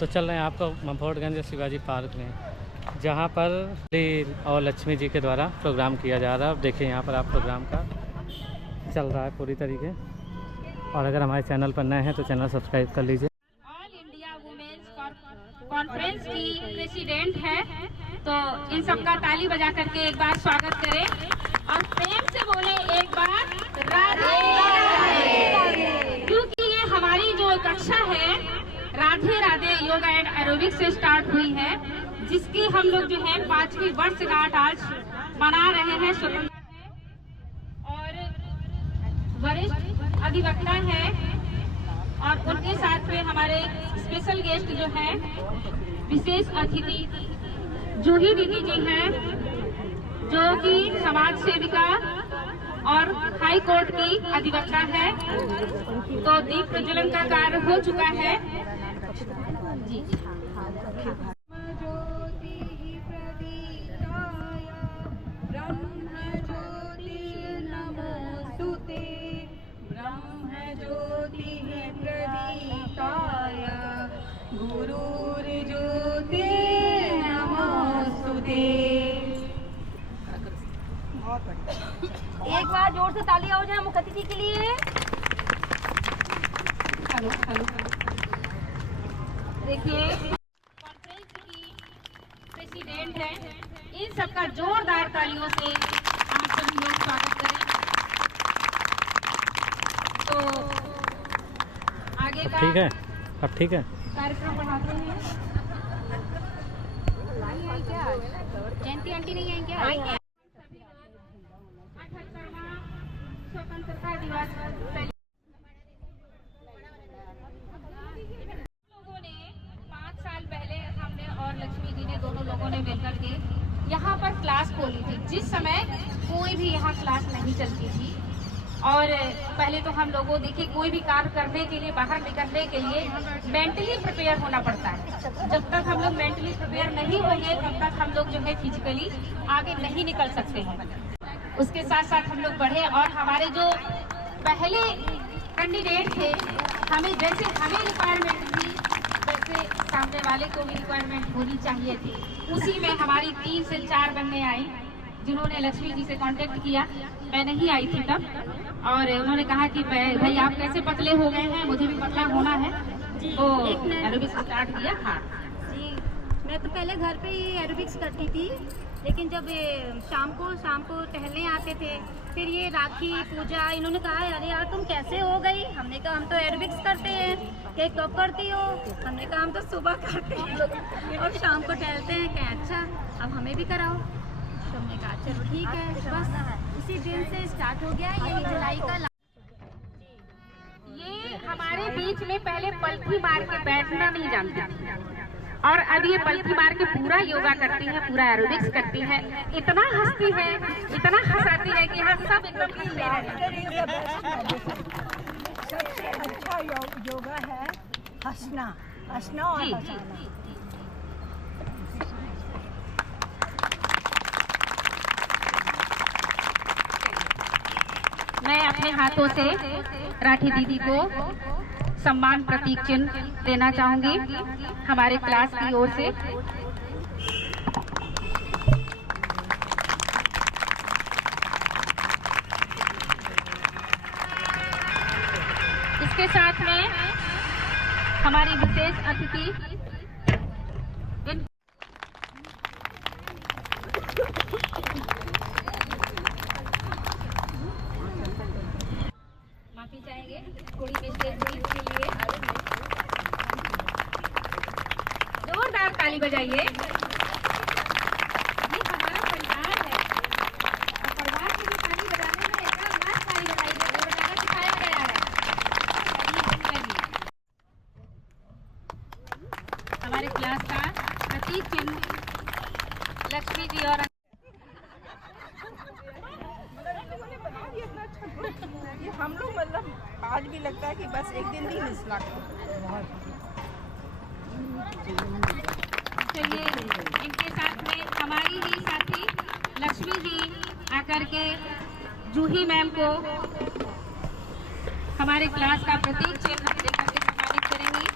तो चल रहे हैं आपको मम्फोटगंज शिवाजी पार्क में, जहाँ पर और लक्ष्मी जी के द्वारा प्रोग्राम किया जा रहा है। अब देखिए यहाँ पर आप प्रोग्राम का चल रहा है पूरी तरीके। और अगर हमारे चैनल पर नए हैं तो चैनल सब्सक्राइब कर लीजिए। ऑल इंडिया वुमेन्स कॉन्फ्रेंस की प्रेसिडेंट है, तो इन सबका ताली बजा करके एक बार स्वागत करें और प्रेम से बोले एक बार राधे राधे। क्योंकि ये हमारी जो कक्षा है राधे राधे योगा एंड एरोबिक्स से स्टार्ट हुई है, जिसकी हम लोग जो है 5वीं वर्षगांठ आज मना रहे हैं। स्वतंत्रता है और वरिष्ठ अधिवक्ता है और उनके साथ में हमारे स्पेशल गेस्ट जो है विशेष अतिथि जूही दीदी जी हैं, जो कि समाज सेविका और हाई कोर्ट की अधिवक्ता है। तो दीप प्रज्वलन का कार्य हो चुका है जी। एक बार जोर से तालियां हो जाए मुखर्जी जी के लिए। हेलो हेलो, देखिए कॉन्फ्रेंस की प्रेसिडेंट है, इन सबका जोरदार तालियों से आप सभी लोग स्वागत करें। तो आगे का ठीक है, अब ठीक है। कार्यक्रम बढ़ाते हैं। जयंती आंटी नहीं है क्या? 78वां स्वतंत्रता दिवस लोगों ने 5 साल पहले हमने और लक्ष्मी जी ने दोनों लोगों ने मिलकर के यहाँ पर क्लास खोली थी, जिस समय कोई भी यहाँ क्लास नहीं चलती थी। और पहले तो हम लोगों देखिए कोई भी कार्य करने के लिए बाहर निकलने के लिए मेंटली प्रिपेयर होना पड़ता है। जब तक हम लोग मेंटली प्रिपेयर नहीं होंगे तब तक हम लोग जो है फिजिकली आगे नहीं निकल सकते हैं। उसके साथ साथ हम लोग बढ़े और हमारे जो पहले कैंडिडेट थे, हमें जैसे हमें रिक्वायरमेंट थी वैसे सामने वाले को भी रिक्वायरमेंट होनी चाहिए थी। उसी में हमारी 3 से 4 बनने आई, जिन्होंने लक्ष्मी जी से कांटेक्ट किया। मैं नहीं आई थी तब, और उन्होंने कहा कि भाई आप कैसे पतले हो गए हैं, मुझे भी पतला होना है। तो एरोबिक्स स्टार्ट किया। हाँ जी, मैं तो पहले घर पे ही एरोबिक्स करती थी, लेकिन जब शाम को टहलने आते थे, फिर ये राखी पूजा, इन्होंने कहा अरे यार तुम कैसे हो गई? हमने कहा हम तो एरोबिक्स करते हैं। कि कब करती हो? हमने कहा हम तो सुबह करते हैं और शाम को टहलते हैं। क्या अच्छा, अब हमें भी कराओ। तो हमने कहा चलो ठीक है। बस उसी दिन से स्टार्ट हो गया, यही जुलाई का। ये हमारे बीच में पहले पलथी मार के बैठना नहीं जानती थी, और अब ये पलथी मार के पूरा योगा करती है, पूरा एरोबिक्स करती है। इतना हंसती है, इतना हंसाती है कि हम सब एकदम खिल रहे हैं। सबसे अच्छा योगा है हंसना, हंसना और हंसाना। मैं अपने हाथों से राठी दीदी को सम्मान प्रतीक चिन्ह देना चाहूंगी हमारे क्लास की ओर से। इसके साथ में हमारी विशेष अतिथि माफी चाहेंगे थोड़ी मिस्टेक हुई इसके लिए। जोरदार ताली बजाइए। ये हमारा परिवार है और परिवार के भी ताली बजाने में इतना मस्त ताली बजाइए, वो बजाना सिखाया गया है। हमारे क्लास का प्रतीक चिन्ह लक्ष्मी जी और ये हम लोग मतलब आज भी लगता है कि बस एक दिन भी मिस लगता। चलिए इनके साथ में हमारी ही साथी लक्ष्मी जी आकर के जूही मैम को हमारे क्लास का प्रतीक चिन्ह देकर के सम्मानित करेंगी।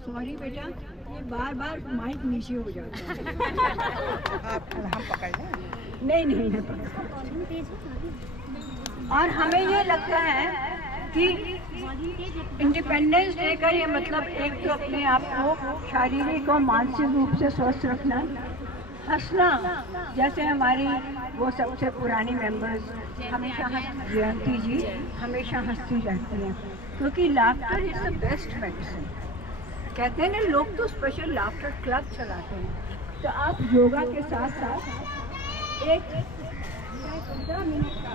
सॉरी बेटा, ये बार बार माइक नीचे हो जाता है। हम पकड़ लें। नहीं नहीं मैं पकड़। और हमें ये लगता है कि इंडिपेंडेंस डे का ये मतलब एक तो अपने आप को शारीरिक और मानसिक रूप से स्वस्थ रखना, हंसना, जैसे हमारी वो सबसे पुरानी मेंबर्स हमेशा जयंती जी हमेशा हंसती रहती हैं, क्योंकि laughter is the best medicine. कहते हैं ना लोग तो स्पेशल लाफ्टर क्लब चलाते हैं, तो आप योगा के साथ साथ एक 15 मिनट का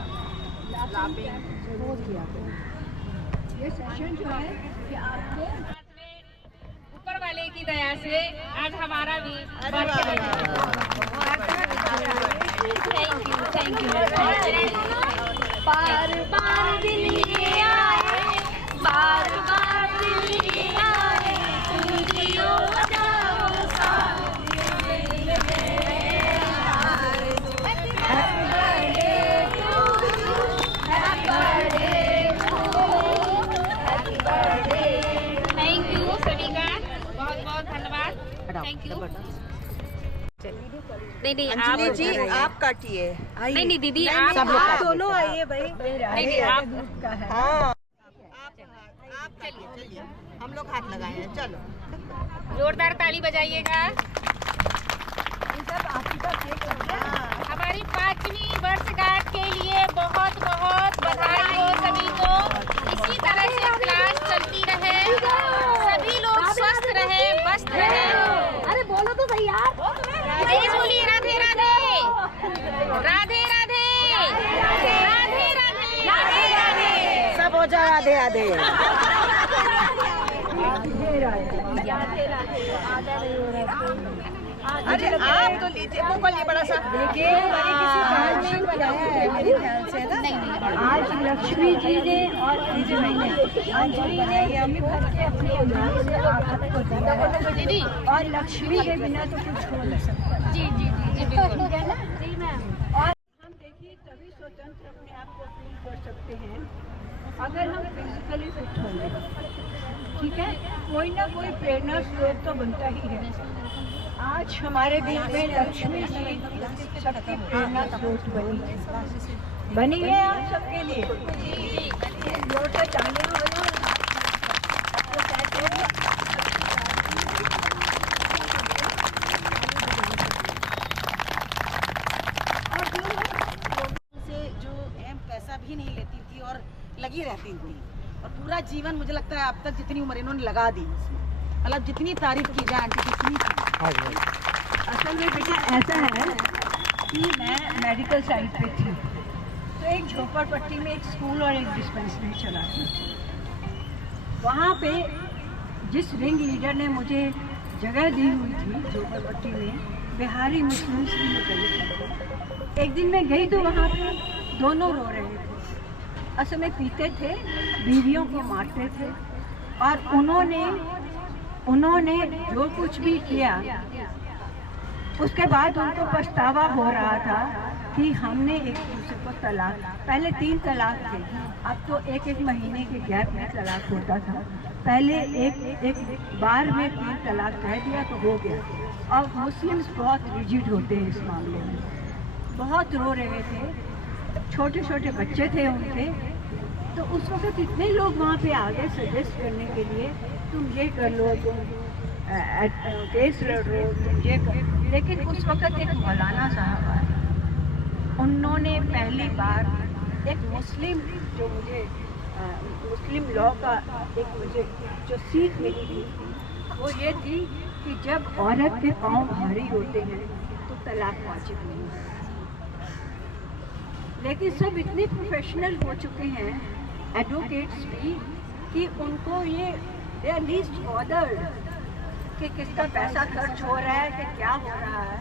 लाफिंग जरूर किया करें। ये सेशन जो है कि आपके ऊपर वाले की दया से आज हमारा भी थैंक यू। बार बार दिल ये आए, बार बार दिल ये आए, तुम जियो जाओ साथ थैंक यू सभी का बहुत बहुत धन्यवाद। Thank you. नहीं अंजलि जी आप काटिए। नहीं दीदी आप दोनों आइए भाई। नहीं आप हाँ आप चलिए, हम लोग हाथ लगाए हैं, चलो। जोरदार ताली बजाइएगा। हमारी 5वीं वर्षगांठ के लिए बहुत बहुत बधाई हो सभी को। इसी तरह से क्लास चलती रहे, सभी लोग स्वस्थ रहे, मस्त रहे। अरे बोलो तो सही यार। तेज बोलिए, राधे राधे, राधे राधे, राधे राधे, राधे राधे। सब हो जाए आधे आधे। अरे आप तो लीजिए, वो बोलिए बड़ा सा। आज लक्ष्मी जी ने और अंजलि ने दीदी और लक्ष्मी के बिना तो कुछ हो नहीं सकता। जी जी जी बिल्कुल। जी मैम। और हम देखिए तभी स्वतंत्र अपने आप को फील कर सकते हैं अगर हम फिजिकली फिट होंगे। ठीक है, कोई ना कोई प्रेरणा स्रोत तो बनता ही है। आज हमारे बीच में लक्ष्मी जी सबकी प्रेरणा स्रोत बनी है आप सबके लिए। जोर से तालियां हो जाओ। से जो पैसा भी नहीं लेती थी और लगी रहती थी, और पूरा जीवन मुझे लगता है अब तक जितनी उम्र इन्होंने लगा दी, मतलब जितनी तारीफ की जाए आंटी जितनी। असल में बेटा ऐसा है कि मैं मेडिकल साइड पे थी, तो एक झोपड़पट्टी में एक स्कूल और एक डिस्पेंसरी चलाती थी। वहाँ पे जिस रिंग लीडर ने मुझे जगह दी हुई थी झोपड़पट्टी में, बिहारी मुस्लिम्स भी निकले थे। एक दिन मैं गई तो वहाँ पे दोनों रो रहे थे, असल में पीते थे, बीवियों को मारते थे, और उन्होंने जो कुछ भी किया उसके बाद उनको पछतावा हो रहा था कि हमने एक दूसरे को तलाक, पहले 3 तलाक थे, अब तो एक महीने के गैप में तलाक होता था। पहले एक बार में 3 तलाक कह दिया तो हो गया। और मुस्लिम्स बहुत रिजिड होते हैं इस मामले में, बहुत रो रहे थे, छोटे छोटे बच्चे थे उनके। तो उस वक्त इतने लोग वहाँ पे आ गए सजेस्ट करने के लिए, तुम ये कर लो, तुम केस लड़ो, तुम ये कर। लेकिन उस वक्त एक मौलाना साहब आए, उन्होंने पहली बार एक मुस्लिम जो मुझे मुस्लिम लॉ का एक मुझे जो सीख मिली थी वो ये थी कि जब औरत के पाँव भारी होते हैं तो तलाक वाजिब नहीं है। लेकिन सब इतने प्रोफेशनल हो चुके हैं एडवोकेट्स भी कि उनको ये दे आर लीस्ट बॉदर्ड कि किसका पैसा खर्च हो रहा है कि क्या हो रहा है।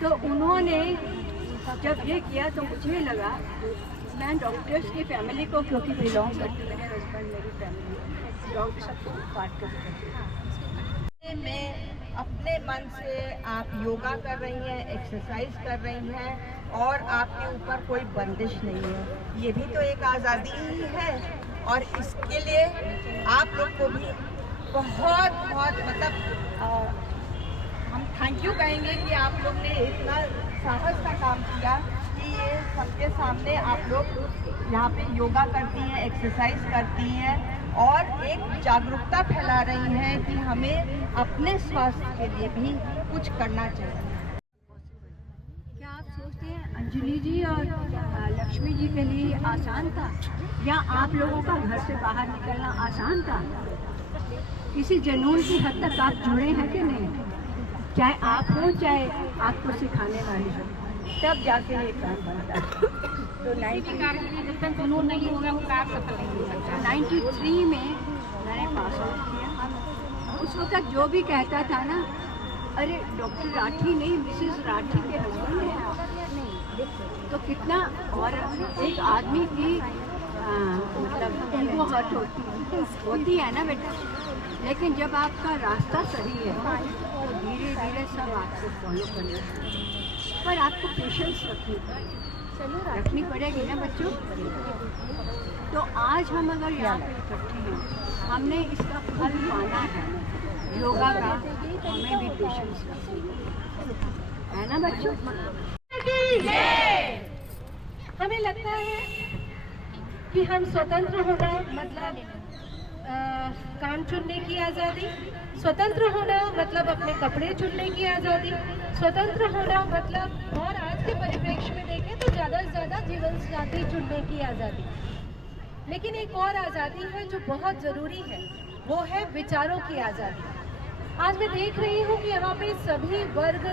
तो उन्होंने जब ये किया तो मुझे लगा, मैं डॉक्टर्स की फैमिली को क्योंकि बिलोंग करती, मेरे हस्बैंड मेरी फैमिली डॉक्टर सबको बात करते हैं। में अपने मन से आप योगा कर रही हैं, एक्सरसाइज कर रही हैं, और आपके ऊपर कोई बंदिश नहीं है। ये भी तो एक आज़ादी ही है। और इसके लिए आप लोग को भी बहुत बहुत मतलब हम थैंक यू कहेंगे कि आप लोग ने इतना साहस का काम किया कि ये सबके सामने आप लोग यहाँ पे योगा करती हैं, एक्सरसाइज करती हैं और एक जागरूकता फैला रही हैं कि हमें अपने स्वास्थ्य के लिए भी कुछ करना चाहिए। क्या आप सोचते हैं अंजलि जी और लक्ष्मी जी के लिए आसान था, या आप लोगों का घर से बाहर निकलना आसान था? किसी जुनून की हद तक आप जुड़े हैं कि नहीं? चाहे आप हो चाहे आपको सिखाने वाले हो, तब जाके ये काम बनता है। तो 93 में मैंने पास आउट किया। उस वक्त जो भी कहता था ना, अरे डॉक्टर राठी नहीं, मिसेस राठी के हस्बैंड है आप, तो कितना, और एक आदमी की मतलब ईगो हर्ट होती है ना बेटा। लेकिन जब आपका रास्ता सही है तो धीरे धीरे सब आपको फॉलो करना, पर आपको पेशेंस रखनी पड़ेगी ना बच्चों। तो आज हम अगर यहाँ पे इकट्ठे हैं, हमने इसका फल पाना है योगा का, हमें भी पेशेंस है ना बच्चों। हमें लगता है कि हम स्वतंत्र होना मतलब काम चुनने की आज़ादी, स्वतंत्र होना मतलब अपने कपड़े चुनने की आज़ादी, स्वतंत्र होना मतलब, और आज के परिप्रेक्ष्य में देखें तो ज़्यादा से ज़्यादा जीवन साथी चुनने की आज़ादी। लेकिन एक और आज़ादी है जो बहुत ज़रूरी है, वो है विचारों की आज़ादी। आज मैं देख रही हूँ कि यहाँ पे सभी वर्ग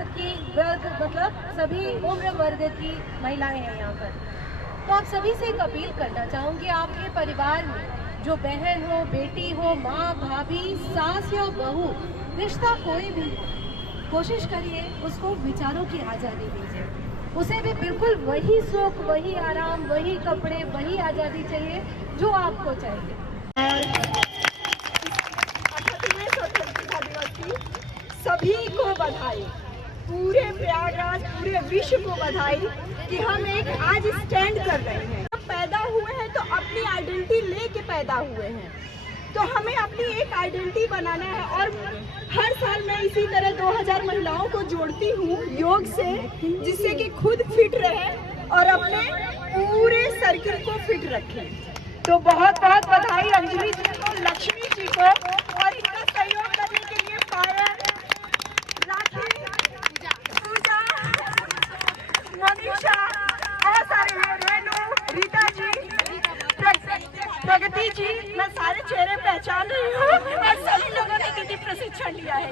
मतलब सभी उम्र वर्ग की महिलाएं हैं यहाँ पर। तो आप सभी से एक अपील करना चाहूँगी, आपके परिवार में जो बहन हो, बेटी हो, माँ, भाभी, सास या बहू, रिश्ता कोई भी, कोशिश करिए उसको विचारों की आज़ादी दीजिए। उसे भी बिल्कुल वही सुख, वही आराम, वही कपड़े, वही आज़ादी चाहिए जो आपको चाहिए। स्वतंत्रता दिवस की सभी को बधाई, पूरे प्रयागराज, पूरे विश्व को बधाई कि हम एक आज स्टैंड कर रहे हैं। हम पैदा हुए हैं तो अपनी आइडेंटिटी लेके पैदा हुए हैं, तो हमें अपनी एक आइडेंटिटी बनाना है। और हर साल मैं इसी तरह 2000 महिलाओं को जोड़ती हूँ योग से, जिससे कि खुद फिट रहे और अपने पूरे सर्किल को फिट रखें। तो बहुत बहुत बधाई अंजलि जी को, लक्ष्मी जी को, और इनका सहयोग करने के लिए पायल, राखी, पूजा, मनीषा, और सारे रेनू, रीता जी, प्रगति जी, मैं सारे चेहरे पहचान रही हूँ और सभी लोगों ने दीदी प्रशिक्षण लिया है।